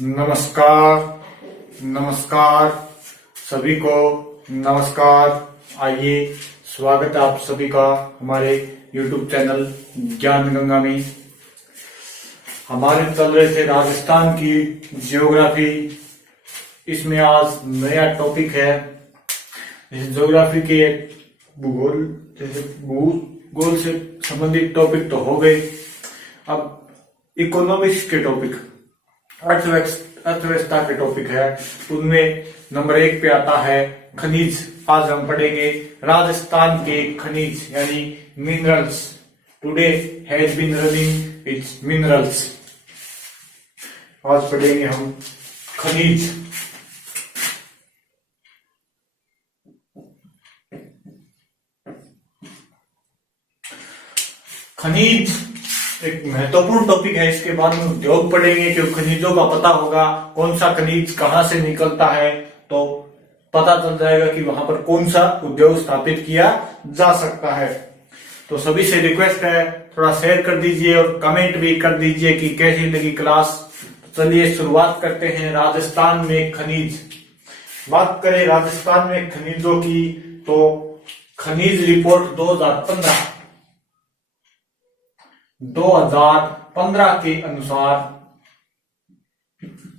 नमस्कार। नमस्कार सभी को। नमस्कार। आइए, स्वागत है आप सभी का हमारे YouTube चैनल ज्ञान गंगा में। हमारे चल रहे थे राजस्थान की ज्योग्राफी। इसमें आज नया टॉपिक है। ज्योग्राफी के भूगोल भूगोल से संबंधित टॉपिक तो हो गए। अब इकोनॉमिक्स के टॉपिक, अर्थव्यवस्था के टॉपिक है। उनमें नंबर 1 पे आता है खनिज। आज हम पढ़ेंगे राजस्थान के खनिज यानी minerals. Today has been running its minerals. आज पढ़ेंगे हम खनिज। खनिज एक महत्वपूर्ण टॉपिक है। इसके बाद में उद्योग पढ़ेंगे कि खनिजों का पता होगा, कौन सा खनिज कहां से निकलता है, तो पता चल जाएगा कि वहां पर कौन सा उद्योग स्थापित किया जा सकता है। तो सभी से रिक्वेस्ट है, थोड़ा शेयर कर दीजिए और कमेंट भी कर दीजिए कि कैसी लगी क्लास। चलिए शुरुआत करते हैं। राजस्थान में खनिज। बात करें राजस्थान में खनिजों की तो खनिज रिपोर्ट 2015 के अनुसार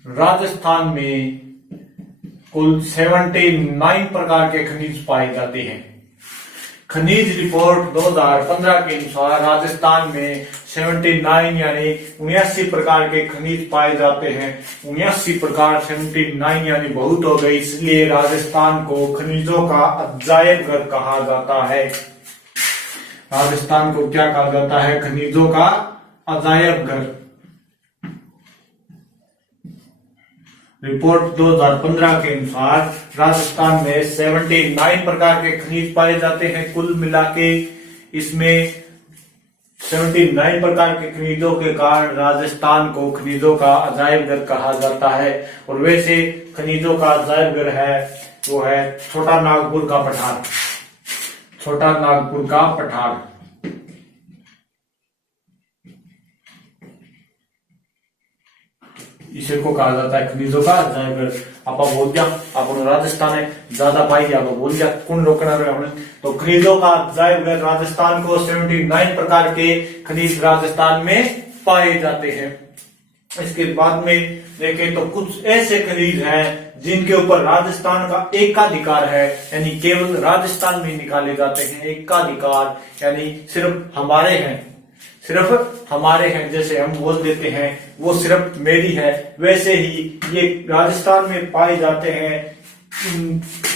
राजस्थान में कुल 79 प्रकार के खनिज पाए जाते हैं। खनिज रिपोर्ट 2015 के अनुसार राजस्थान में 79 यानी 79 प्रकार के खनिज पाए जाते हैं। 79 प्रकार 79 यानी बहुत हो गई, इसलिए राजस्थान को खनिजों का अजायब घर कहा जाता है। राजस्थान को क्या कहा जाता है? खनिजों का अजायब घर। रिपोर्ट 2015 के अनुसार राजस्थान में 79 प्रकार के खनिज पाए जाते हैं। कुल मिला के इसमें 79 प्रकार के खनिजों के कारण राजस्थान को खनिजों का अजायब घर कहा जाता है। और वैसे खनिजों का अजायब घर है वो है छोटा नागपुर का पठार। छोटा नागपुर का पठार। इसे को कहा जाता है खनिजों का अजायब घर। आप बोल दिया, आप राजस्थान है ज्यादा पाई गया, आप बोल दिया कौन रोकना रहे हमने। तो खनिजों का अजायब घर राजस्थान को 79 प्रकार के खनिज राजस्थान में पाए जाते हैं। इसके बाद में देखें तो कुछ ऐसे खनिज हैं जिनके ऊपर राजस्थान का एकाधिकार है, यानी केवल राजस्थान में निकाले जाते हैं। एकाधिकार यानी सिर्फ हमारे हैं, सिर्फ हमारे हैं। जैसे हम बोल देते हैं वो सिर्फ मेरी है, वैसे ही ये राजस्थान में पाए जाते हैं,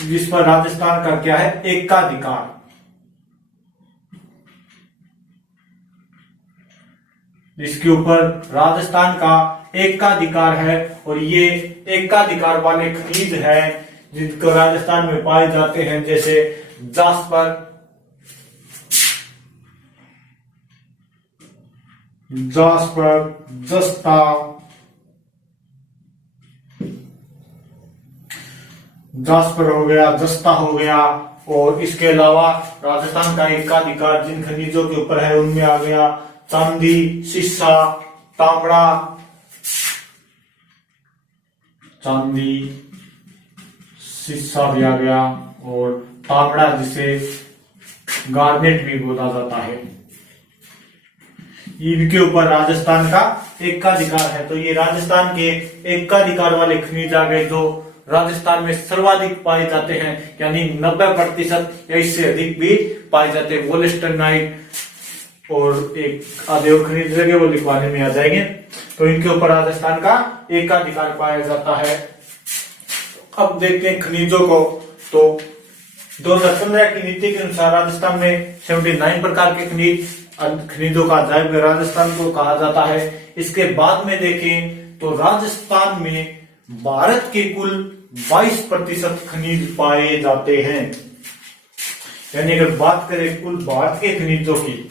जिस पर राजस्थान का क्या है? एकाधिकार। जिसके ऊपर राजस्थान का एकाधिकार है और ये एकाधिकार वाले खनिज है जिनको राजस्थान में पाए जाते हैं, जैसे जास्पर, जस्ता, जास्पर हो गया, जस्ता हो गया। और इसके अलावा राजस्थान का एकाधिकार जिन खनिजों के ऊपर है उनमें आ गया चांदी, शीशा, तांबड़ा, चांदी, शीशा भी आ गया, और तांबड़ा जिसे गार्नेट भी बोला जाता है। इनके ऊपर राजस्थान का एकाधिकार है। तो ये राजस्थान के एकाधिकार वाले खनिज आ गए जो राजस्थान में सर्वाधिक पाए जाते हैं, यानी 90% या इससे अधिक भी पाए जाते हैं। वोलेस्टरनाइट और एक आधे और खनिज लगे, वो लिखवाने में आ जाएंगे। तो इनके ऊपर राजस्थान का एकाधिकार पाया जाता है। अब देखते हैं खनिजों को। तो 2015 की नीति के अनुसार राजस्थान में 79 प्रकार के खनिजों का अजायब घर राजस्थान को कहा जाता है। इसके बाद में देखें तो राजस्थान में भारत के कुल 22% खनिज पाए जाते हैं। यानी अगर बात करें कुल भारत के खनिजों की,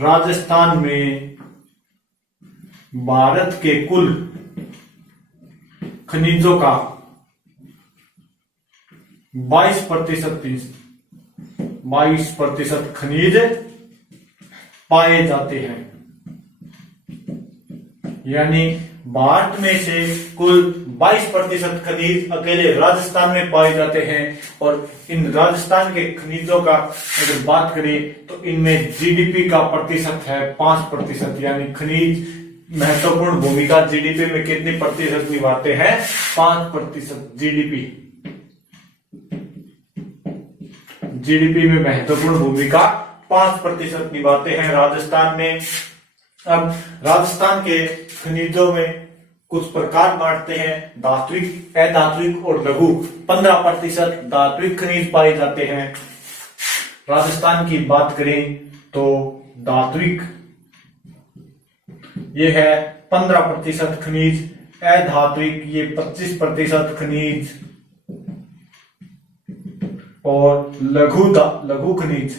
राजस्थान में भारत के कुल खनिजों का 22% खनिज पाए जाते हैं। यानी भारत में से कुल 22% खनिज अकेले राजस्थान में पाए जाते हैं। और इन राजस्थान के खनिजों का अगर बात करें तो इनमें जीडीपी का प्रतिशत है 5%, यानी खनिज महत्वपूर्ण भूमिका जीडीपी में कितनी प्रतिशत निभाते हैं? 5% जीडीपी। जीडीपी में महत्वपूर्ण भूमिका 5% निभाते हैं राजस्थान में। अब राजस्थान के खनिजों में कुछ प्रकार बांटते हैं, धात्विक, अधात्विक और लघु। 15% धात्विक खनिज पाए जाते हैं। राजस्थान की बात करें तो धात्विक ये है 15% खनिज, अधात्विक ये 25% खनिज और लघु खनिज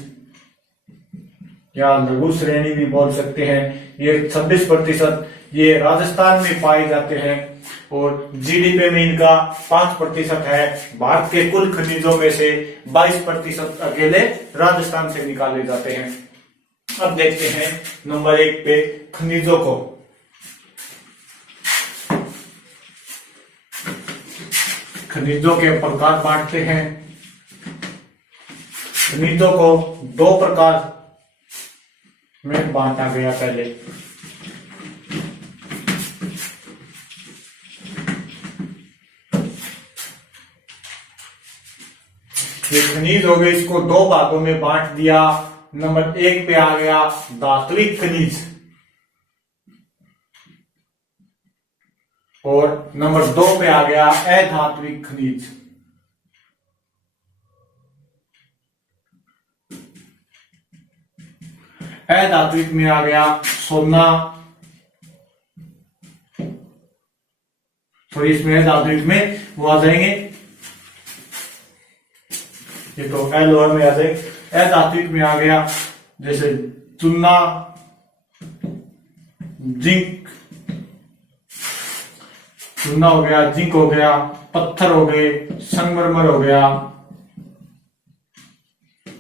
या लघु श्रेणी भी बोल सकते हैं, ये 26% ये राजस्थान में पाए जाते हैं। और जीडीपी में इनका 5% है। भारत के कुल खनिजों में से 22% अकेले राजस्थान से निकाले जाते हैं। अब देखते हैं नंबर 1 पे खनिजों को। खनिजों के प्रकार बांटते हैं। खनिजों को 2 प्रकार में बांटा गया पहले। ये खनिज हो गए, इसको 2 भागों में बांट दिया। नंबर 1 पे आ गया धात्विक खनिज और नंबर 2 पे आ गया अधात्विक खनिज। अधात्विक में आ गया सोना, तो इसमें अधात्विक में वो आ जाएंगे, ये तो लोहा में आ जाएंगे। अधात्विक में आ गया जैसे चूना, जिंक, चूना हो गया, जिंक हो गया, पत्थर हो गए, संगमरमर हो गया,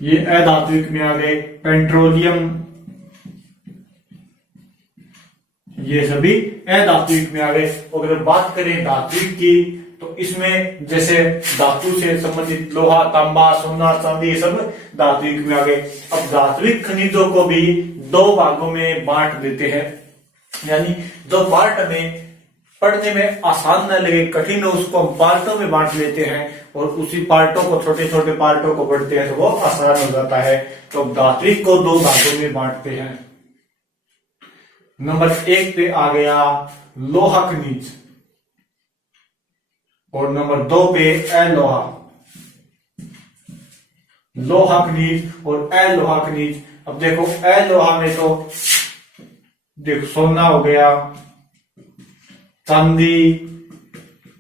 ये अधात्विक में आ गए। पेट्रोलियम, ये सभी अधात्विक में आ गए। अगर बात करें धात्विक की तो इसमें जैसे धातु से संबंधित लोहा, तांबा, सोना, चांदी, ये सब धात्विक में आ गए। अब धात्विक खनिजों को भी 2 भागों में बांट देते हैं, यानी जो पार्ट में पढ़ने में आसान न लगे, कठिन हो, उसको हम पार्टों में बांट लेते हैं और उसी पार्टों को, छोटे छोटे पार्टों को पढ़ते हैं तो वो आसान हो जाता है। तो धात्विक को 2 भागों में बांटते हैं। नंबर 1 पे आ गया लोहा खनिज और नंबर 2 पे अलोहा। लोहा खनिज और अलोहा खनिज। अब देखो अलोहा में तो देखो सोना हो गया, चांदी,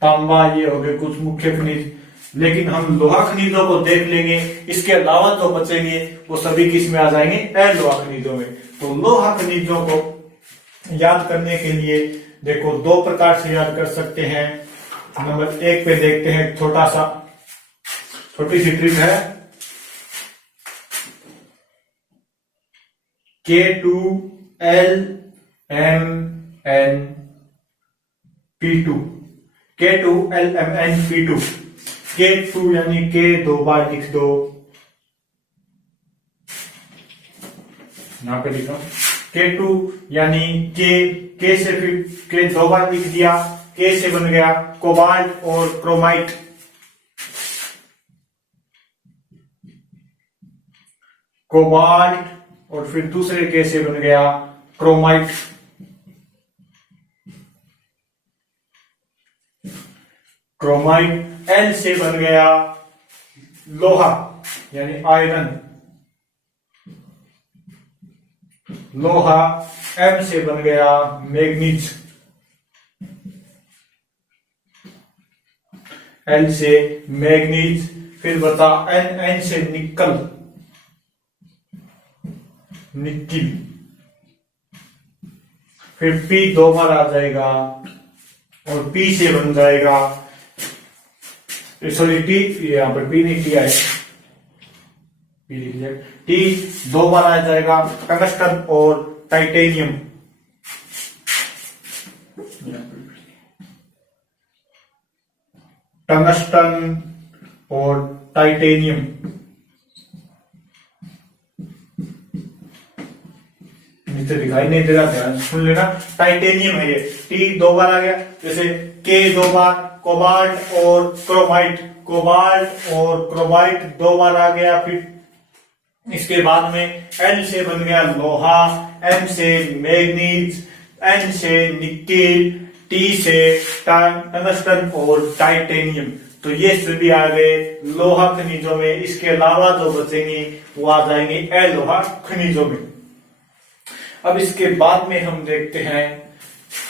तांबा, ये हो गए कुछ मुख्य खनिज। लेकिन हम लोहा खनिजों को देख लेंगे, इसके अलावा जो बचेंगे वो सभी किस में आ जाएंगे? अलोहा खनिजों में। तो लोहा खनिजों को याद करने के लिए देखो 2 प्रकार से याद कर सकते हैं। नंबर 1 पे देखते हैं, छोटी सी ट्रिक है। K2LMNP2, K2LMNP2, K2 यानी K 2 बार लिख दो, यहां पे लिखा K2 यानी K से फिर K 2 बार लिख दिया, K से बन गया कोबाल्ट और क्रोमाइट। कोबाल्ट और फिर दूसरे K से बन गया क्रोमाइट। क्रोमाइट L से बन गया लोहा यानी आयरन। लोहा M से बन गया मैग्नीज। L से मैग्नीज, फिर बता N से निकल, निकिल। फिर P 2 बार आ जाएगा और P से बन जाएगा, सॉरी T, यहां पर P नहीं, T है, P लिख लिया। T 2 बार आ जाएगा टंगस्टन और टाइटेनियम। टंगस्टन और टाइटेनियम। नीचे दिखाई नहीं दे रहा, ध्यान सुन लेना। टाइटेनियम है ये, टी 2 बार आ गया, जैसे के 2 बार, कोबाल्ट और क्रोमाइट, कोबाल्ट और क्रोमाइट 2 बार आ गया। फिर इसके बाद में एल से बन गया लोहा, एम से मैग्नीज, एन से निकेल, टी से टंगस्टन और टाइटेनियम। तो ये सभी आ गए लोहा खनिजों में। इसके अलावा जो बचेंगे वो आ जाएंगे अलोहा खनिजों में। अब इसके बाद में हम देखते हैं,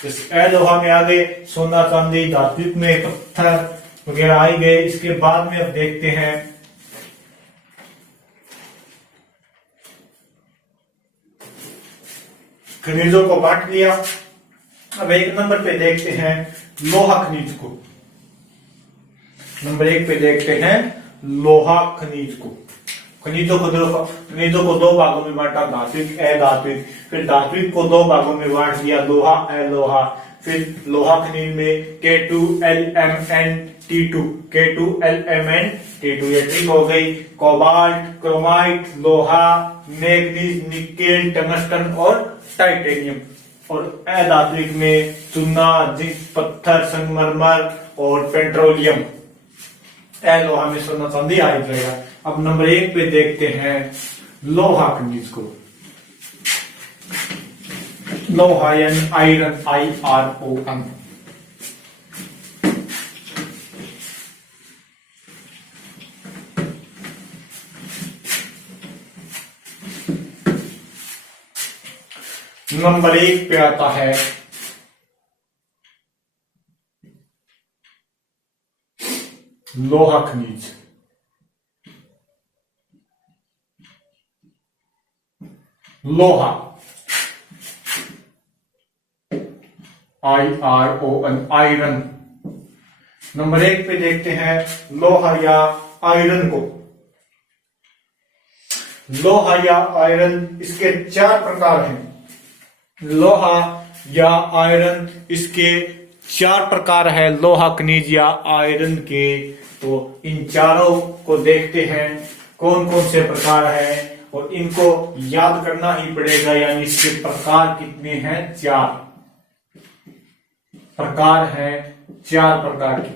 जैसे अलोहा में आ गए सोना चांदी, धात्विक में पत्थर वगैरह आ गए। इसके बाद में अब देखते हैं खनिजों को बांट लिया। अब 1 नंबर पे देखते हैं लोहा खनिज को। नंबर 1 पे देखते हैं लोहा खनिज को। खनिजों को 2 भागों में बांटा, धात्विक अधात्विक। फिर धात्विक को 2 भागों में बांट दिया, लोहा अलोहा। फिर लोहा खनिज में K2LMNT2, K2LMNT2 ये ट्रिक हो गई। कोबाल्ट, क्रोमाइट, लोहा, मैग्नीज, निकेल, टंगस्टन और टाइटेनियम। और अधात्विक में चूना, जिंक, पत्थर, संगमरमर और पेट्रोलियम। लोहा में सोना चांदी आ जाएगा। अब नंबर 1 पे देखते हैं लोहा खनिज को। लोहा यानी आयरन, IRON। नंबर 1 पे आता है लोहा खनिज। लोहा IRON, आयरन। नंबर 1 पे देखते हैं लोहा या आयरन को। लोहा या आयरन, इसके 4 प्रकार हैं। लोहा या आयरन, इसके 4 प्रकार है लोहा खनिज या आयरन के। तो इन चारों को देखते हैं कौन कौन से प्रकार है, और इनको याद करना ही पड़ेगा। यानी इसके प्रकार कितने हैं? 4 प्रकार हैं, 4 प्रकार के।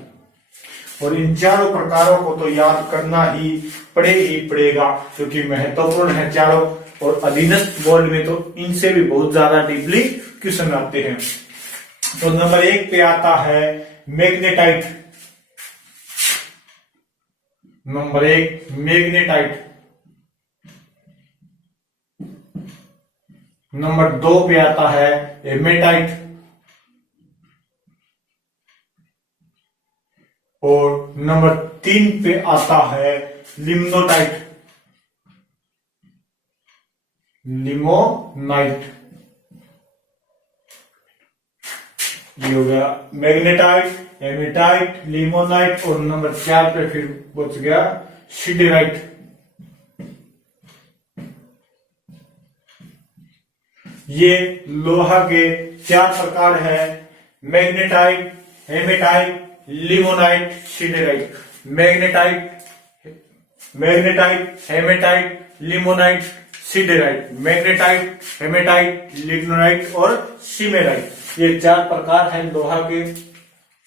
और इन चारों प्रकारों को तो याद करना ही पड़ेगा, क्योंकि महत्वपूर्ण है चारों। और अधीनस्थ बोर्ड में तो इनसे भी बहुत ज्यादा डीपली क्वेश्चन आते हैं। तो नंबर 1 पे आता है मैग्नेटाइट। Number 1 magnetite. नंबर 2 पे आता है हेमेटाइट। और नंबर 3 पे आता है लिम्नोटाइट, लिमोनाइट। ये हो गया मैग्नेटाइट, हेमेटाइट, लिमोनाइट। और नंबर 4 पे फिर बच गया सिडेराइट। ये लोहा के 4 प्रकार है, magnetite, hematite, limonite, siderite. Magnetite, hematite, limonite, siderite. Magnetite, hematite, लिग्नोनाइट और सिमेराइट। ये 4 प्रकार हैं लोहा के।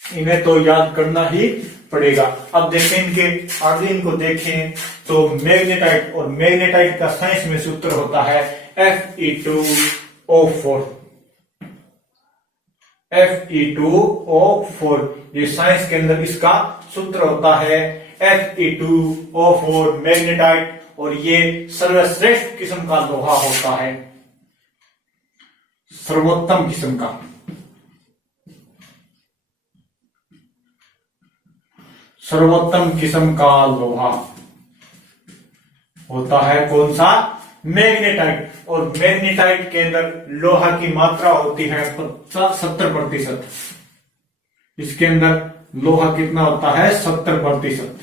इन्हें तो याद करना ही पड़ेगा। अब देखें इनके आगे, इनको देखें तो मैग्नेटाइट, और मैग्नेटाइट का साइंस में सूत्र होता है Fe2O4। Fe2O4 ये साइंस के अंदर इसका सूत्र होता है Fe2O4 मैग्नेटाइट। और ये सर्वश्रेष्ठ किस्म का लोहा होता है, सर्वोत्तम किस्म का। सर्वोत्तम किस्म का लोहा होता है कौन सा? मैग्नेटाइट। और मैग्नेटाइट के अंदर लोहा की मात्रा होती है 70%। इसके अंदर लोहा कितना होता है? 70%।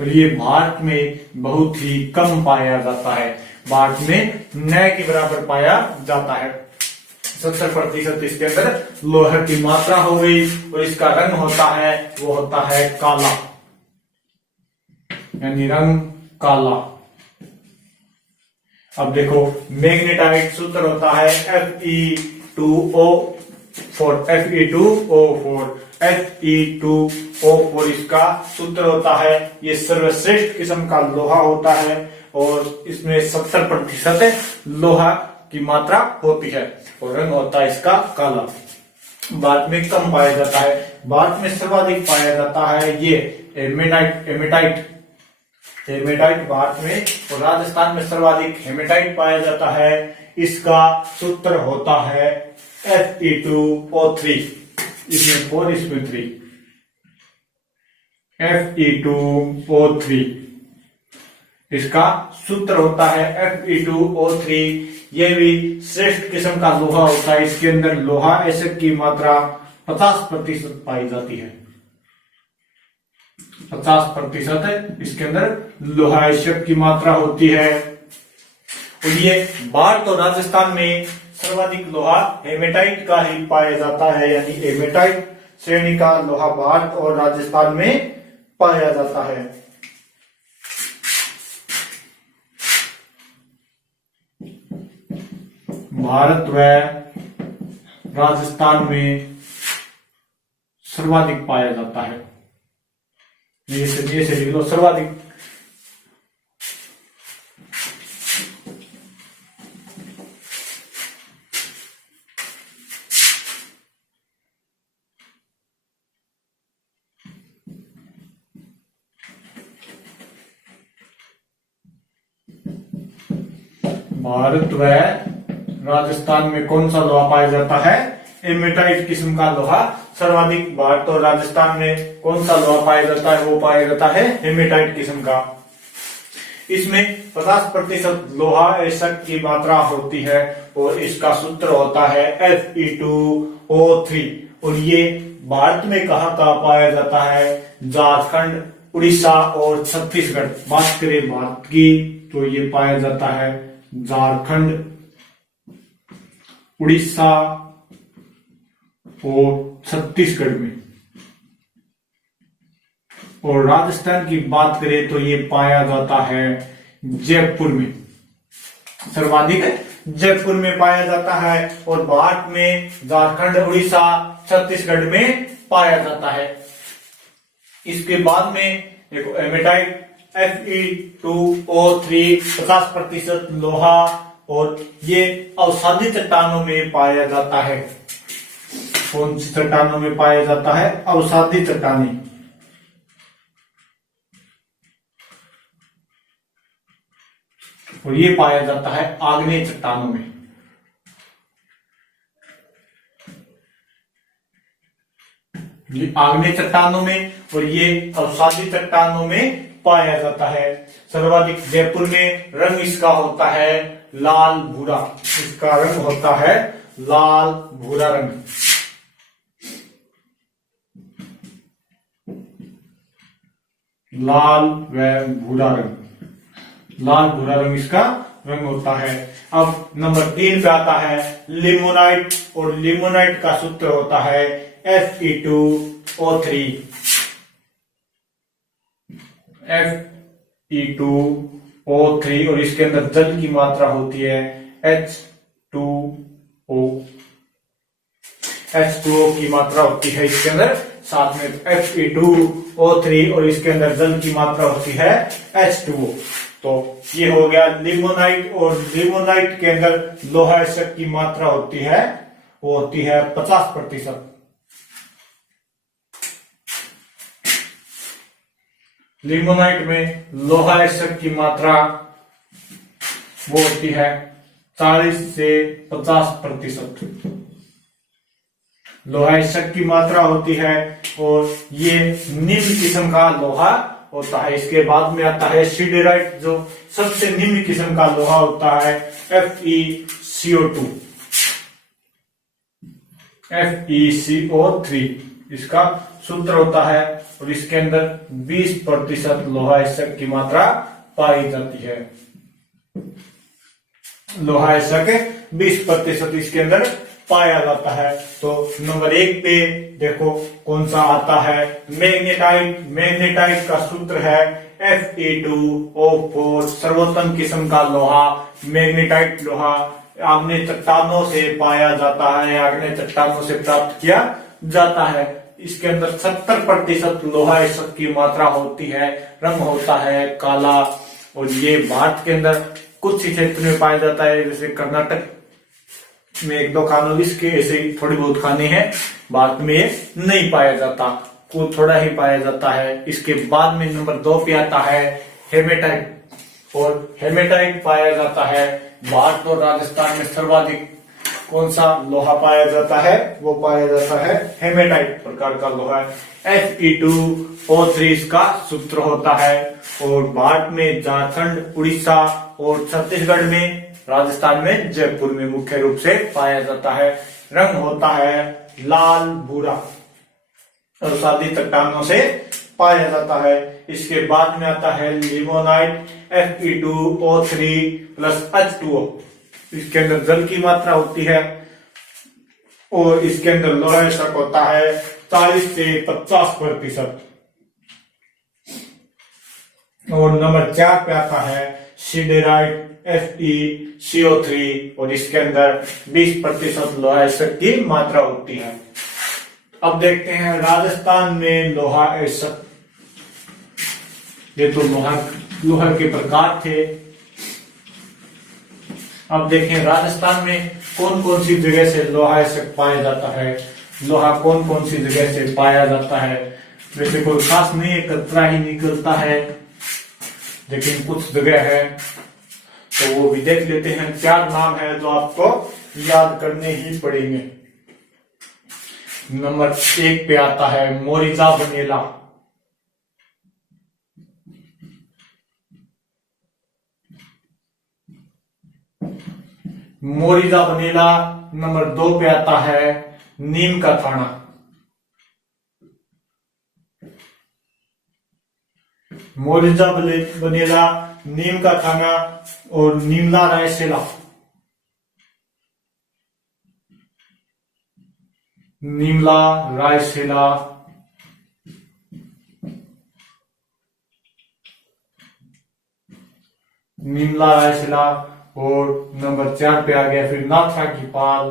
और ये भारत में बहुत ही कम पाया जाता है। भारत में न के बराबर पाया जाता है। 70% इसके अंदर लोहा की मात्रा हो गई। और इसका रंग होता है वो होता है काला, यानी रंग काला। अब देखो मैग्नेटाइट सूत्र होता है Fe2O4, Fe2O4 इसका सूत्र होता है। ये सर्वश्रेष्ठ किस्म का लोहा होता है और इसमें 70% लोहा की मात्रा होती है और रंग होता है इसका काला। भारत में कम पाया जाता है, भारत में सर्वाधिक पाया जाता है ये हेमेटाइट भारत में, और राजस्थान में सर्वाधिक हेमेटाइट पाया जाता है। इसका सूत्र होता है Fe2O3, इसमें 4 इसमें 3, Fe2O3 इसका सूत्र होता है Fe2O3। यह भी श्रेष्ठ किस्म का लोहा होता है। इसके अंदर लोहा एसिड की मात्रा 50% पाई जाती है, 50% इसके अंदर लोहा एसिड की मात्रा होती है। और ये भारत और राजस्थान में सर्वाधिक लोहा हेमेटाइट का ही पाया जाता है, यानी हेमेटाइट श्रेणी का लोहा भारत और राजस्थान में पाया जाता है। भारत व राजस्थान में सर्वाधिक पाया जाता है। ये से लिख लो, सर्वाधिक। भारत व राजस्थान में कौन सा लोहा पाया जाता है? हेमेटाइट किस्म का लोहा सर्वाधिक भारत और राजस्थान में कौन सा लोहा पाया जाता है? वो पाया जाता है हेमेटाइट किस्म का। इसमें 50% लोहा एसिड की मात्रा होती है और इसका सूत्र होता है Fe2O3। और ये भारत में कहाँ पाया जाता है? झारखंड, उड़ीसा और छत्तीसगढ़। बात करें भारत की तो ये पाया जाता है झारखंड, उड़ीसा और छत्तीसगढ़ में। और राजस्थान की बात करें तो ये पाया जाता है जयपुर में, सर्वाधिक जयपुर में पाया जाता है। और भारत में झारखंड, उड़ीसा, छत्तीसगढ़ में पाया जाता है। इसके बाद में देखो हेमेटाइट Fe2O3 50% लोहा, और ये अवसादी चट्टानों में पाया जाता है। कौन सी चट्टानों में पाया जाता है? अवसादी चट्टानें। और ये पाया जाता है आग्नेय चट्टानों में। ये आग्नेय चट्टानों में और ये अवसादी चट्टानों में पाया जाता है। सर्वाधिक जयपुर में। रंग इसका होता है लाल भूरा, इसका रंग होता है लाल भूरा रंग। लाल व भूरा रंग, लाल भूरा रंग इसका रंग होता है। अब नंबर 3 पे आता है लिमोनाइट, और लिमोनाइट का सूत्र होता है Fe2O3। Fe2O3 और इसके अंदर जल की मात्रा होती है H2O। H2O की मात्रा होती है इसके अंदर, साथ में Fe2O3 और इसके अंदर जल की मात्रा होती है H2O। तो ये हो गया लिमोनाइट। और लिमोनाइट के अंदर लोहा एसिड की मात्रा होती है, वो होती है 50%। लिमोनाइट में लोहा एसिड की मात्रा वो होती है 40 से 50%। लोहा एसिड की मात्रा होती है और ये निम्न किस्म का लोहा होता है। इसके बाद में आता है सिडेराइट, जो सबसे निम्न किस्म का लोहा होता है FeCO2, FeCO3 इसका सूत्र होता है। और इसके अंदर 20% लोहा एसिड की मात्रा पाई जाती है। लोहा एसिड 20% इसके अंदर पाया जाता है। तो नंबर 1 पे देखो कौन सा आता है, मैग्नेटाइट। मैग्नेटाइट का सूत्र है Fe2O4, सर्वोत्तम किस्म का लोहा। मैग्नेटाइट लोहा आग्नेय चट्टानों से पाया जाता है, आग्नेय चट्टानों से प्राप्त किया जाता है। इसके अंदर 70% लोहा इसक की मात्रा होती है, रंग होता है काला। और ये भारत के अंदर कुछ ही क्षेत्र में पाया जाता है, जैसे कर्नाटक में 1-2 खानों, इसके ऐसे थोड़ी बहुत खाने हैं, भारत में नहीं पाया जाता, को थोड़ा ही पाया जाता है। इसके बाद में नंबर 2 पे आता है हेमेटाइट। और हेमेटाइट पाया जाता है भारत और राजस्थान में सर्वाधिक। कौन सा लोहा पाया जाता है, वो पाया जाता है हेमेटाइट प्रकार का लोहा। Fe2O3 इसका सूत्र होता है। और भारत में झारखंड, उड़ीसा और छत्तीसगढ़ में, राजस्थान में जयपुर में मुख्य रूप से पाया जाता है। रंग होता है लाल भूरा और सादी चट्टानों से पाया जाता है। इसके बाद में आता है लिमोनाइट Fe2O3 प्लस H2O। इसके अंदर जल की मात्रा होती है और इसके अंदर लोहा तक होता है 40 से 50%। और नंबर 4 पे आता है सिडेराइट FeCO3 और इसके अंदर 20% लोहा की मात्रा होती है। अब देखते हैं राजस्थान में लोहा एसक। ये तो लोहा के प्रकार थे। अब देखें राजस्थान में कौन कौन सी जगह से लोहा एसक पाया जाता है, लोहा कौन कौन सी जगह से पाया जाता है। वैसे कोई खास नहीं है, कतरा ही निकलता है, लेकिन कुछ जगह है तो वो भी देख लेते हैं। 4 नाम है जो आपको याद करने ही पड़ेंगे। नंबर 1 पे आता है मोरिजा बनेला। मोरिजा बनेला। नंबर 2 पे आता है नीम का थाना। मोरिजा बनेला, नीम का थाना और नीमला रायसेला। नीमला रायसेला। नीमला रायसेला। और नंबर 4 पे आ गया फिर नाथरा की पाल।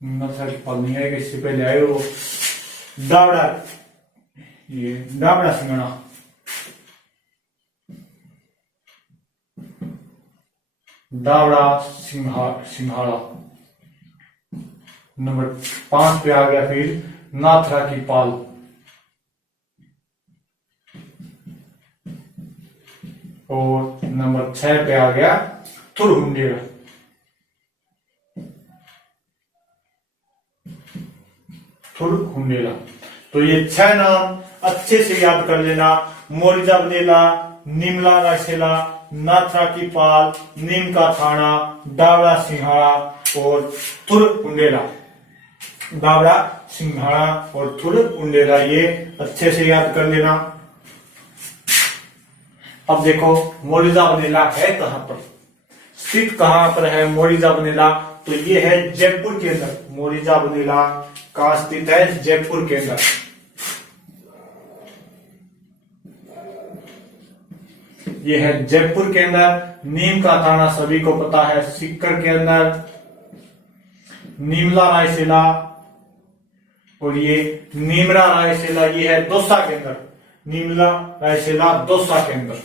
नाथरा की पाल नहीं आएगा, इससे पहले आए वो दावड़ा, ये दावड़ा सिंगड़ा। दावड़ा सिंघाड़ा। नंबर 5 पे आ गया फिर नाथरा की पाल। और नंबर 6 पे आ गया थुरहुंडेरा। थुरहुंडेरा। तो ये 6 नाम अच्छे से याद कर लेना। मोरिजा बनेला, नीमला रायसेला, नाथरा की पाल, नीम का थाना, दावड़ा सिंघाड़ा और थुरहुंडेरा। दावड़ा सिंघाड़ा और थुरहुंडेरा, ये अच्छे से याद कर लेना। अब देखो मोरिजा बनेला है कहां पर, स्थित कहां पर है मोरिजा बनेला, तो ये है जयपुर के अंदर। मोरिजा बनेला कहां स्थित है, जयपुर के अंदर। ये है जयपुर के अंदर। नीम का थाना सभी को पता है, सीकर के अंदर। नीमला रायसेला और ये नीमरा रायसेला, ये है दौसा के अंदर। नीमला रायसेला दौसा के अंदर।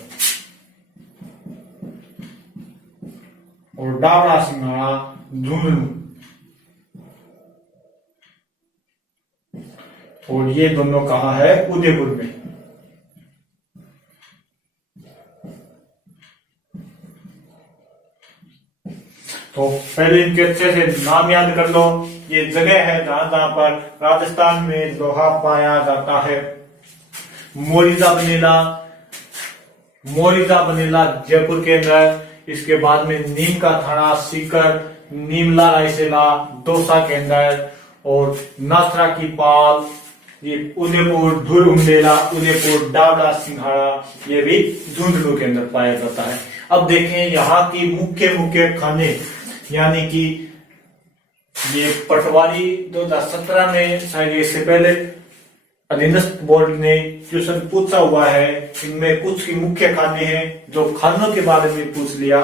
और दावड़ा सिंघाड़ा झुंझुनू। और ये दोनों कहा है उदयपुर में। तो पहले इनके अच्छे से नाम याद कर लो। ये जगह है जहां जहां पर राजस्थान में लोहा पाया जाता है। मोरिजा बनेला, मोरिजा बनेला जयपुर के अंदर। इसके बाद में नीम का थाना सीकर, नीमला रायसेला दौसा के अंदर। और नाथरा की पाल ये उदयपुर, थुरहुंडेरा उदयपुर, दावड़ा सिंघाड़ा ये भी झुंझुनू के अंदर पाया जाता है। अब देखें यहाँ की मुख्य मुख्य खाने यानी कि ये पटवारी 2017 में शायद इससे पहले अधीनस्थ बोर्ड ने क्वेश्चन पूछा हुआ है। इनमें कुछ की मुख्य खाने हैं, जो खानों के बारे में पूछ लिया।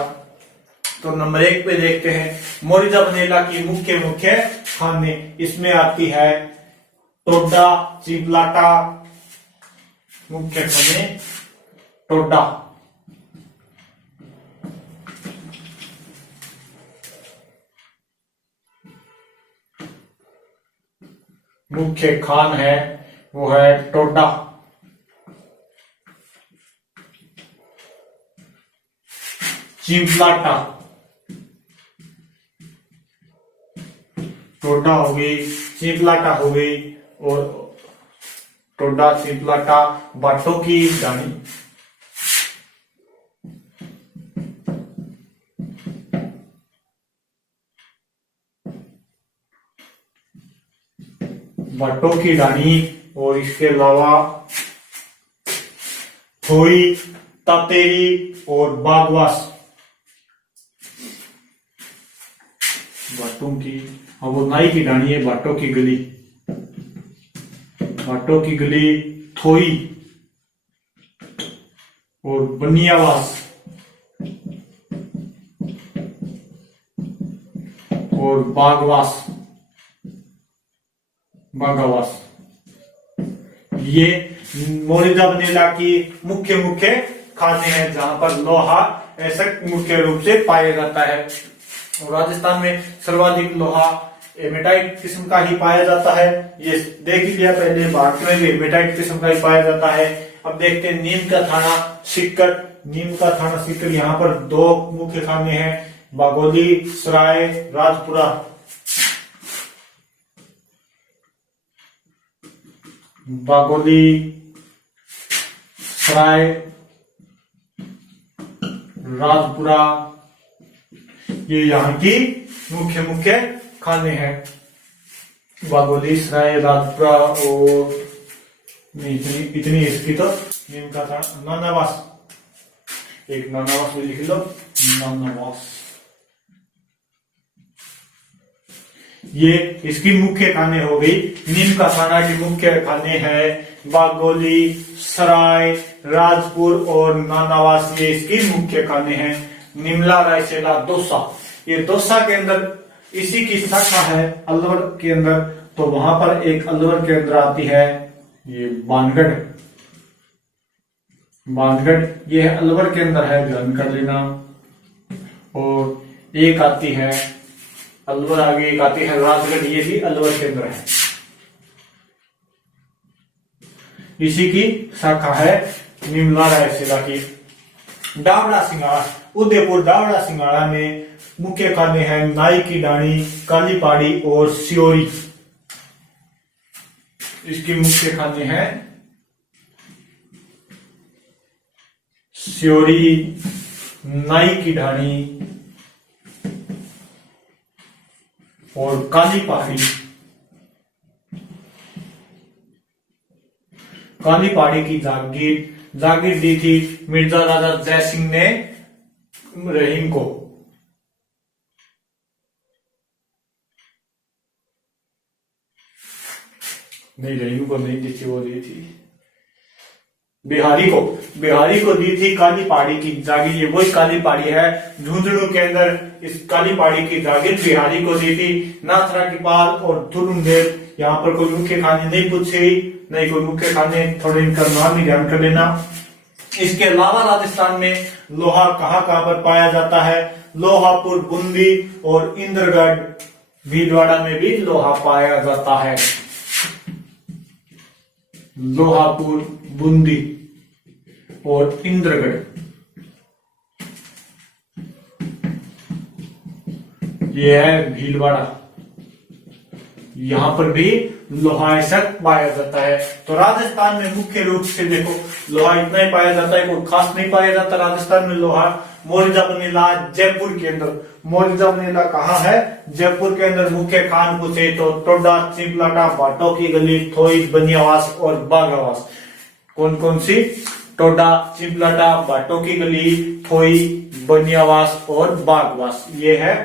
तो नंबर 1 पे देखते हैं मोरिजा बनेला की मुख्य मुख्य खाने। इसमें आती है टोडा चिपलाटा, मुख्य खाने टोडा। मुख्य खान है वो है टोडा। चिपलाटा, टोडा हो गई, चिपलाटा हो गई, और टोडा चिपलाटा बाटों की दानी। बाटों की डानी, और इसके अलावा थोई, तातेरी और बागवास। बाटों की, हाँ वो नाई की डानी है, बाटों की गली, बाटों की गली, थोई और बनियावास और बागवास, बागावास। ये मोरिजा बनेला की मुख्य मुख्य खाने हैं, जहां पर लोहा ऐसा मुख्य रूप से पाया जाता है। और राजस्थान में सर्वाधिक लोहा हेमेटाइट किस्म का ही पाया जाता है। ये देख लिया पहले, भारत में भी हेमेटाइट किस्म का ही पाया जाता है। अब देखते हैं नीम का थाना सिक्कट। नीम का थाना सिक्कट, यहाँ पर 2 मुख्य खाने हैं, बागोली सराय राजपुरा। बागोली सराय राजपुरा, ये यहाँ की मुख्य मुख्य खाने हैं। बागोली सराय राजपुरा, और इतनी इसकी तो नीम का था। नानावास, एक नानावास भी लिख लो, नानावास। ये इसकी मुख्य खाने हो गई। नीम का थाना की मुख्य खाने हैं बागोली सराय राजपुर और नानावास, ये इसकी मुख्य खाने हैं। निमला रायसेला दौसा, ये दौसा के अंदर इसी की शाखा है अलवर के अंदर। तो वहां पर एक अलवर के अंदर आती है ये बानगढ़। बानगढ़ ये है अलवर के अंदर है, ध्यान कर लेना। और एक आती है अलवर, आगे एक आती है राजगढ़, ये भी अलवर के अंदर है। इसी की शाखा है निमला रायसेला की। डावड़ा सिंगाड़ा, उदयपुर डावड़ा सिंगाड़ा में मुख्य खाने हैं नाई की डाणी, काली पाड़ी और सियोरी। इसके मुख्य खाने हैं सियोरी, नाई की ढाणी और काली पहाड़ी। काली पहाड़ी की जागीर दी थी मिर्जा राजा जय सिंह ने रहीम को। नहीं, रहीम को नहीं दी थी, वो दी थी बिहारी को दी थी काली पहाड़ी की जागीर। ये वही काली पहाड़ी है झुंझुनू के अंदर। इस काली पहाड़ी की जागीर बिहारी को दी थी। नाथरा की पाल और धुरुंदेव, यहाँ पर कोई मुख्य खाने नहीं पूछे, नहीं कोई मुख्य खाने, थोड़े इनका नाम ही ध्यान कर लेना। इसके अलावा राजस्थान में लोहा कहाँ पर पाया जाता है? लोहापुर, बूंदी और इंद्रगढ़, भीलवाड़ा में भी लोहा पाया जाता है। लोहापुर, बूंदी और इंद्रगढ़, ये है भीलवाड़ा। यहां पर भी लोहा ऐसा पाया जाता है। तो राजस्थान में मुख्य रूप से देखो लोहा इतना ही पाया जाता है, कोई खास नहीं पाया जाता राजस्थान में लोहा। मोरिजा बनेला जयपुर के अंदर, मोरिजा बनेला कहाँ है? जयपुर के अंदर। मुख्य खान पूछे तो टोडा, चिपलाटा, भाटों की गली, थोई, बनियावास और बागावास। कौन कौन सी? टोडा, चिपलाटा, भाटों की गली, थोई, बनियावास और बागवास। ये है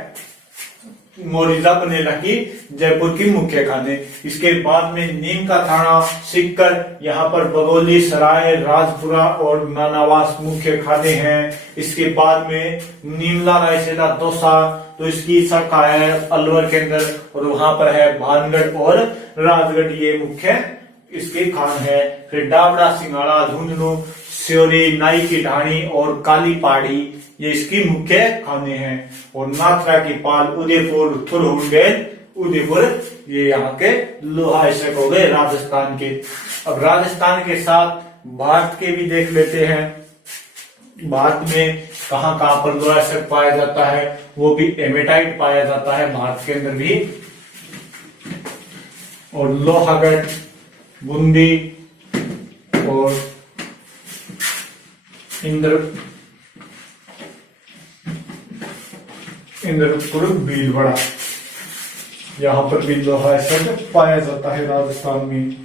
मोरिजा बनेला की जयपुर की मुख्य खाने। इसके बाद में नीम का थाना, सिक्कर, यहाँ पर बगोली, सराय, राजपुरा और नानावास मुख्य खाने हैं। इसके बाद में नीमला, रायसेना, दौसा, तो इसकी शाखा है अलवर के अंदर, और वहां पर है भानगढ़ और राजगढ़, ये मुख्य इसके खान है। फिर डाबड़ा, सिंगाड़ा, झुंझुनू, स्योरी, नाई की ढाणी और काली पहाड़ी, ये इसकी मुख्य खाने हैं। और नाथरा की पाल, उदयपुर, थुरहुंडेल, उदयपुर, ये यहाँ के लोहा ऐसे हो गए राजस्थान के। अब राजस्थान के साथ भारत के भी देख लेते हैं। भारत में कहां कहां पर लोहा ऐसे पाया जाता है, वो भी हेमेटाइट पाया जाता है भारत के अंदर भी। और लोहागढ़, बूंदी और इंद्रपुर, भीलवाड़ा, यहाँ पर भी लोहा ऐसा पाया जाता है राजस्थान में।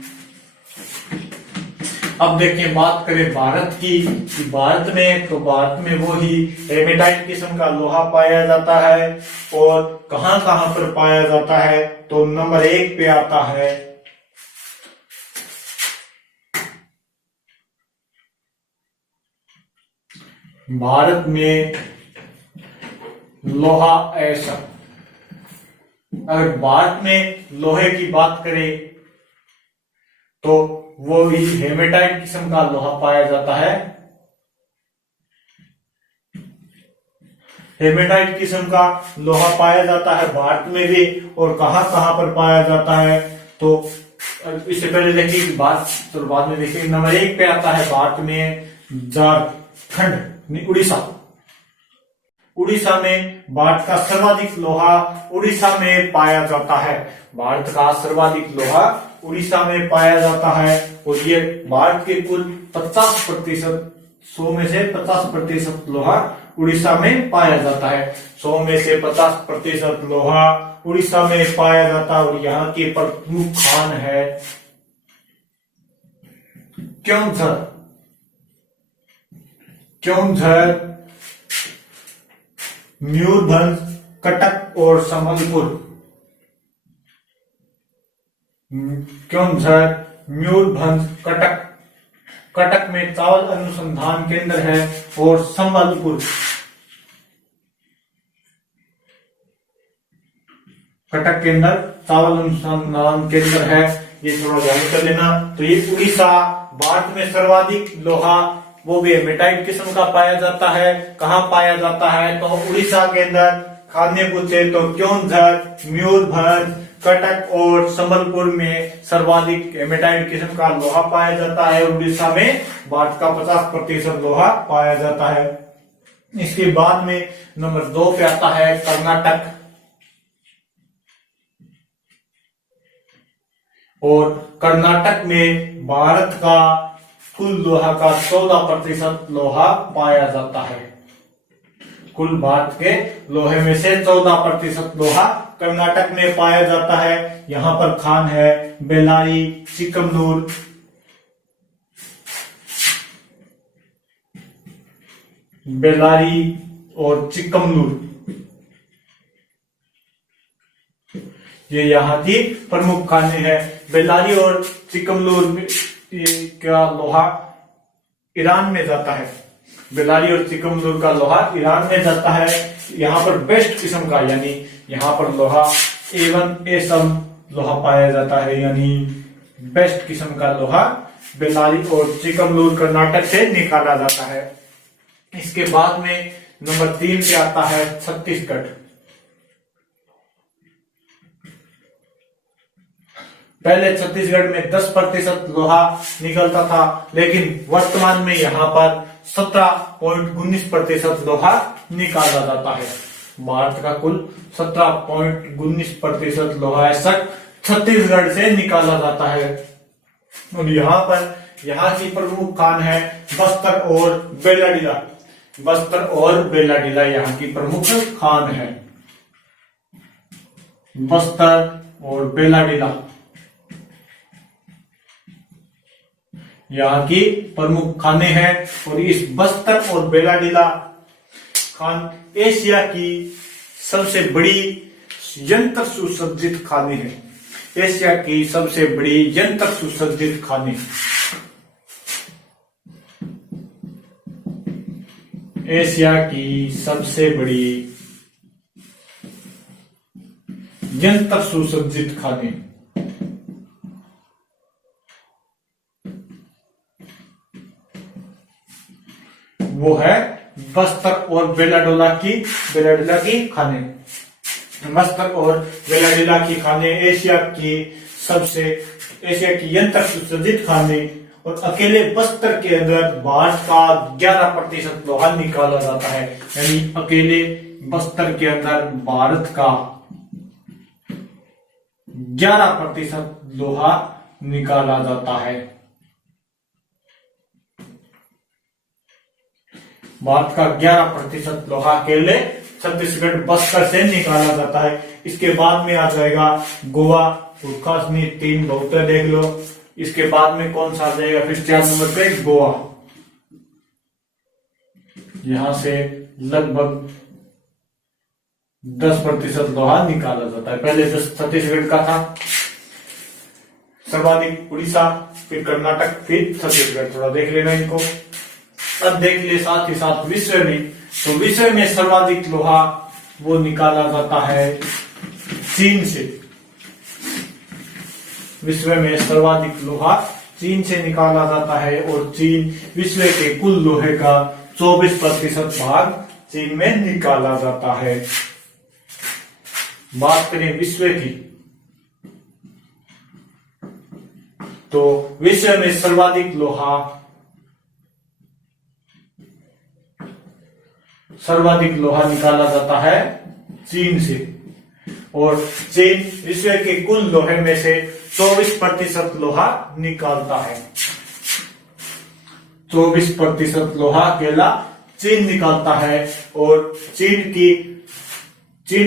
अब देखिए बात करें भारत की, भारत में तो भारत में वो ही हेमेटाइट किस्म का लोहा पाया जाता है। और कहां कहां पर पाया जाता है, तो नंबर 1 पे आता है भारत में लोहा ऐसा। अगर भारत में लोहे की बात करें तो वो भी हेमेटाइट किस्म का लोहा पाया जाता है। हेमेटाइट किस्म का लोहा पाया जाता है भारत में भी। और कहां कहां पर पाया जाता है, तो इससे पहले देखिए बात, तो बाद में देखिए नंबर 1 पे आता है भारत में झारखंड, उड़ीसा। उड़ीसा में भारत का सर्वाधिक लोहा उड़ीसा में पाया जाता है। भारत का सर्वाधिक लोहा उड़ीसा में पाया जाता है। और ये भारत के कुल 50%, 100 में से 50% लोहा उड़ीसा में पाया जाता है। 100 में से 50% लोहा उड़ीसा में पाया जाता है। और यहाँ की प्रमुख खान है क्योंझर, मयूरभंज, कटक और संबलपुर। क्योंझर, मयूरभंज, कटक में चावल अनुसंधान केंद्र है। और संबलपुर, कटक के अंदर चावल अनुसंधान केंद्र है। ये थोड़ा ध्यान कर लेना। तो ये उड़ीसा, भारत में सर्वाधिक लोहा वो भी हेमेटाइट किस्म का पाया जाता है। कहां पाया जाता है, तो उड़ीसा के अंदर खाने पूछे तो क्योंझर, मयूरभंज, कटक और संबलपुर में सर्वाधिक हेमेटाइट किस्म का लोहा पाया जाता है। उड़ीसा में भारत का 50% लोहा पाया जाता है। इसके बाद में नंबर 2 पे आता है कर्नाटक। और कर्नाटक में भारत का कुल लोहा का 14% लोहा पाया जाता है। कुल भारत के लोहे में से 14% लोहा कर्नाटक में पाया जाता है। यहाँ पर खान है बेल्लारी, चिकमगलूर, बेल्लारी और चिकमगलूर, ये यहाँ की प्रमुख खाने हैं। बेल्लारी और चिकमगलूर का लोहा ईरान में जाता है। बेल्लारी और चिकमगलूर का लोहा ईरान में जाता है। यहाँ पर बेस्ट किस्म का, यानी यहाँ पर लोहा A1 A1 लोहा पाया जाता है, यानी बेस्ट किस्म का लोहा बेल्लारी और चिकमगलूर कर्नाटक से निकाला जाता है। इसके बाद में नंबर 3 पे आता है छत्तीसगढ़। पहले छत्तीसगढ़ में 10% लोहा निकलता था, लेकिन वर्तमान में यहाँ पर 17.19% लोहा निकाला जाता है। भारत का कुल 17.19% लोहा ऐसा छत्तीसगढ़ से निकाला जाता है। और यहाँ की प्रमुख खान है बस्तर और बेलाडीला। बस्तर और बेलाडीला यहाँ की प्रमुख खान है। बस्तर और बेलाडीला यहाँ की प्रमुख खाने हैं। और इस बस्तर और बेलाडीला खान एशिया की सबसे बड़ी यंत्र सुसज्जित खाने हैं। एशिया की सबसे बड़ी यंत्र सुसज्जित खाने, एशिया की सबसे बड़ी यंत्र सुसज्जित खाने, वो है बस्तर और बेलाडोला की खाने। बस्तर और बेलाडोला की खाने एशिया की यंत्र सुसज्जित खाने, और अकेले बस्तर के अंदर भारत का 11% लोहा निकाला जाता है। यानी अकेले बस्तर के अंदर भारत का 11% लोहा निकाला जाता है। भारत का 11% लोहा अकेले छत्तीसगढ़ बस्तर से निकाला जाता है। इसके बाद में आ जाएगा गोवा, उत्तराखंड, 3 बहुत देख लो। इसके बाद में कौन सा आ जाएगा, फिर 4 नंबर पे गोवा। यहां से लगभग 10% लोहा निकाला जाता है। पहले छत्तीसगढ़ का था, सर्वाधिक उड़ीसा, फिर कर्नाटक, फिर छत्तीसगढ़। थोड़ा देख लेना इनको। अब देख ले साथ ही साथ विश्व में, तो विश्व में सर्वाधिक लोहा वो निकाला जाता है चीन से। विश्व में सर्वाधिक लोहा चीन से निकाला जाता है, और चीन विश्व के कुल लोहे का 24% भाग चीन में निकाला जाता है। बात करें विश्व की, तो विश्व में सर्वाधिक लोहा निकाला जाता है चीन से, और चीन विश्व के कुल लोहे में से 24% लोहा निकालता है। 24% लोहा अकेला चीन निकालता है। और चीन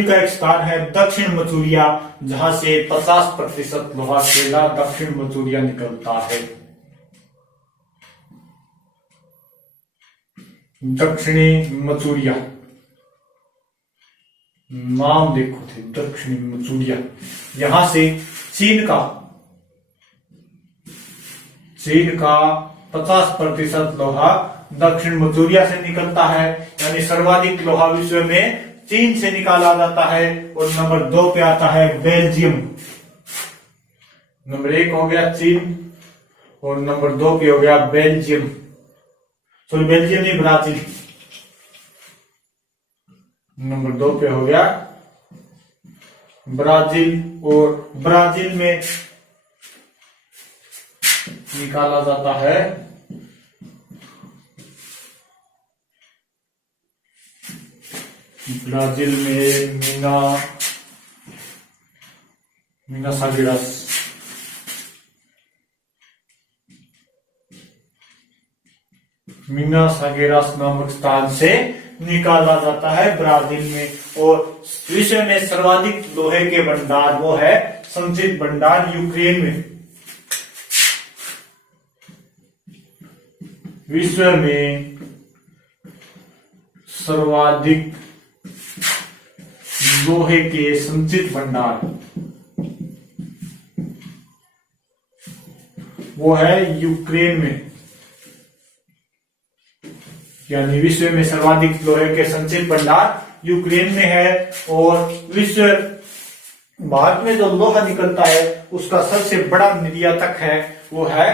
का एक स्थान है दक्षिण मंचूरिया, जहां से 50% लोहा अकेला दक्षिण मंचूरिया निकलता है। दक्षिणी मंचूरिया नाम देखो थे, दक्षिणी मंचूरिया। यहां से चीन का 50% लोहा दक्षिण मंचूरिया से निकलता है। यानी सर्वाधिक लोहा विश्व में चीन से निकाला जाता है। और नंबर 2 पे आता है बेल्जियम। नंबर 1 हो गया चीन, और नंबर 2 पे हो गया बेल्जियम। सॉरी, बेल्जियम नहीं, ब्राजील। नंबर 2 पे हो गया ब्राजील, और ब्राजील में निकाला जाता है ब्राजील में मीनास जेरास। मीनास जेरास नामक स्थान से निकाला जाता है ब्राजील में। और विश्व में सर्वाधिक लोहे के भंडार वो है संचित भंडार यूक्रेन में। विश्व में सर्वाधिक लोहे के संचित भंडार वो है यूक्रेन में। यानी विश्व में सर्वाधिक लोहे के संचित भंडार यूक्रेन में है। और विश्व भारत में जो लोहा निकलता है उसका सबसे बड़ा निर्यातक है वो है,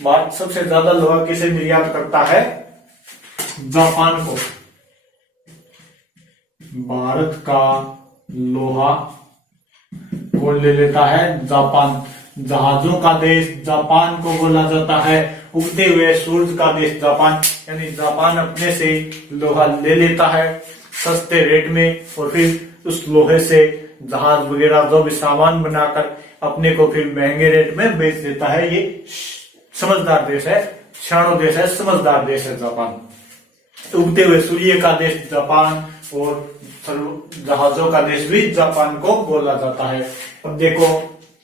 भारत सबसे ज्यादा लोहा किसे निर्यात करता है, जापान को। भारत का लोहा कौन ले लेता है, जापान। जहाजों का देश जापान को बोला जाता है, उगते हुए सूरज का देश जापान। यानी जापान अपने से लोहा ले लेता है सस्ते रेट में, और फिर उस लोहे से जहाज वगैरह जो भी सामान बनाकर अपने को फिर महंगे रेट में बेच देता है। ये समझदार देश है, शाणो देश है, समझदार देश है जापान। उगते हुए सूर्य का देश जापान, और जहाजों का देश भी जापान को बोला जाता है। अब देखो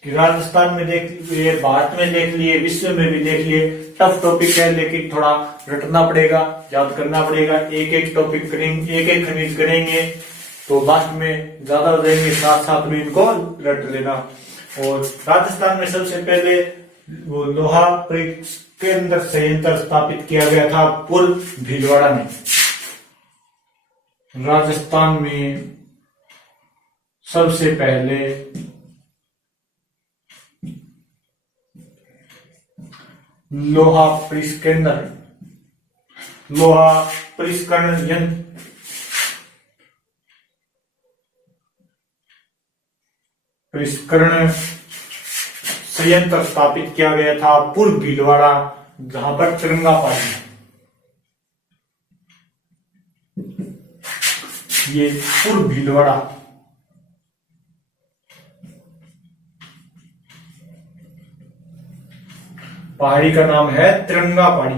कि राजस्थान में देख लिए, भारत में देख लिए, विश्व में भी देख लिए। टफ टॉपिक है लेकिन थोड़ा रटना पड़ेगा, याद करना पड़ेगा। एक एक टॉपिक करेंगे, एक एक खनिज करेंगे, तो लास्ट में ज्यादा हो जाएंगे, साथ साथ में इनको रट लेना। और राजस्थान में सबसे पहले वो लोहा के अंदर संयंत्र स्थापित किया गया था पूर्व भीलवाड़ा में। राजस्थान में सबसे पहले लोहा परिष्करण यंत्र संयंत्र स्थापित किया गया था पूर्व भीलवाड़ा, जहां पर तिरंगापाड़ी है। ये पूर्व भीलवाड़ा पहाड़ी का नाम है तिरंगापाड़ी।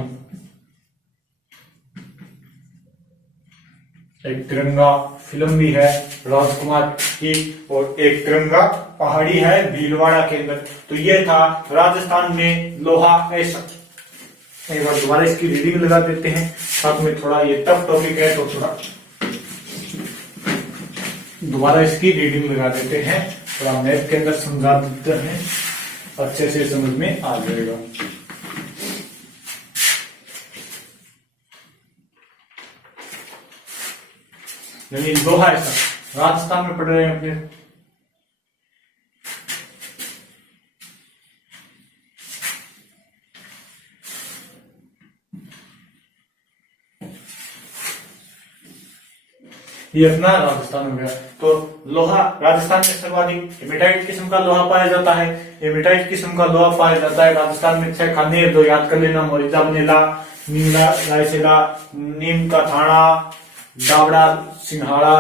एक तिरंगा फिल्म भी है राजकुमार की, और एक तिरंगा पहाड़ी है भीलवाड़ा के अंदर। तो ये था राजस्थान में लोहा ऐसा। एक बार दोबारा इसकी रीडिंग लगा देते हैं, साथ में थोड़ा ये टफ टॉपिक है तो थोड़ा दोबारा इसकी रीडिंग लगा देते हैं, थोड़ा मैथ के अंदर समझा देते हैं, अच्छे से समझ में आ जाएगा। यानी लोहा ऐसा राजस्थान में पढ़ रहे हैं अपने। ये अपना राजस्थान हो गया। तो लोहा राजस्थान में सर्वाधिक हेमेटाइट किस्म का लोहा पाया जाता है। हेमेटाइट किस्म का लोहा पाया जाता है राजस्थान में 6 खाने हैं, तो याद कर लेना। मोरिजा बनेला, नीमला रायसेला, नीम का थाना, दावड़ा सिंघाड़ा,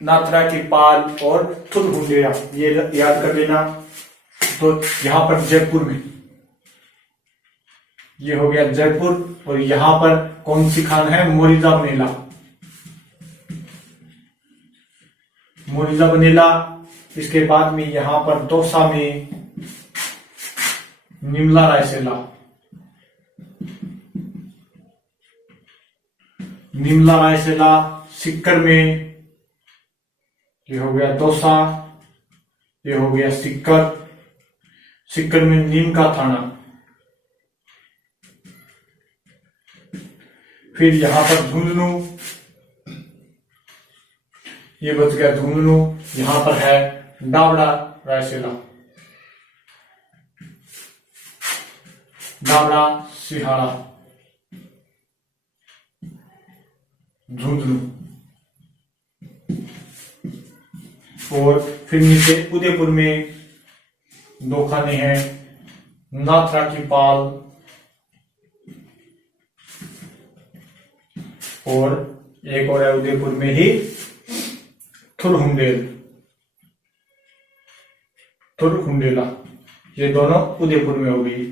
नाथरा की पाल और थुलहुंडेरा, ये याद कर लेना। तो यहां पर जयपुर में ये हो गया जयपुर, और यहां पर कौन सी खान है? मोरिजा बनेला। मोरिजा बनेला। इसके बाद में यहां पर दौसा में निमला रायसेला, निमला रायसेला। सिक्कर में ये हो गया दौसा, ये हो गया सिक्कर। सिक्कर में नीम का थाना। फिर यहां पर झुंझुनू, ये बच गया झुंझुनू। यहां पर है दावड़ा रायसेला, दावड़ा सिहाड़ा, झुंझुनू। और फिर नीचे उदयपुर में 2 खाने हैं, नाथरा की पाल और एक और है उदयपुर में ही थुलहुंडेला। ये दोनों उदयपुर में हो गई।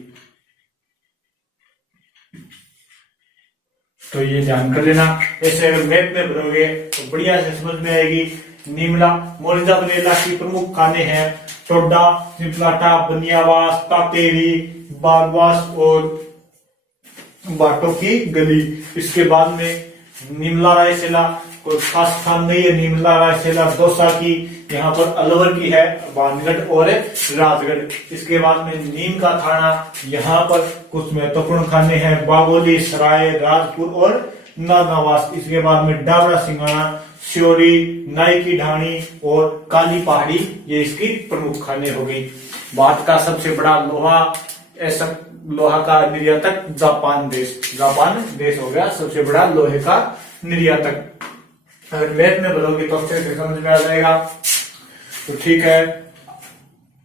तो ये ध्यान कर लेना। ऐसे अगर मैप में भरोगे तो बढ़िया से समझ में आएगी। निमला मोरिजा बनेला की प्रमुख खाने हैं टोडा, सिपलाटा, बनियावास, तातेरी, बागवास और बाटों की गली। इसके बाद में निमला रायसेला कोई खास खान नहीं है। निमला रायसेला दौसा की, यहाँ पर अलवर की है, बानगढ़ और राजगढ़। इसके बाद में नीम का थाना, यहाँ पर कुछ महत्वपूर्ण खाने हैं, बागोली, सराय, राजपुर और नागावास। इसके बाद में डाबरा सिंगाना, श्योरी, नाई की ढाणी और काली पहाड़ी, ये इसकी प्रमुख खाने हो गई। भारत का सबसे बड़ा लोहा का निर्यातक जापान देश हो गया सबसे बड़ा लोहे का निर्यातक। अगर मैथ में भरोगे तो अच्छे से समझ में आ जाएगा। तो ठीक है,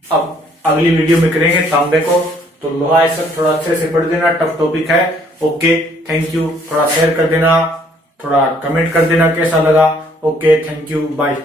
अब अगली वीडियो में करेंगे तांबे को। तो लोहा ऐसा थोड़ा अच्छे से पढ़ देना, टफ टॉपिक है। Okay, thank you. थोड़ा शेयर कर देना, थोड़ा कमेंट कर देना कैसा लगा। Okay, thank you, bye.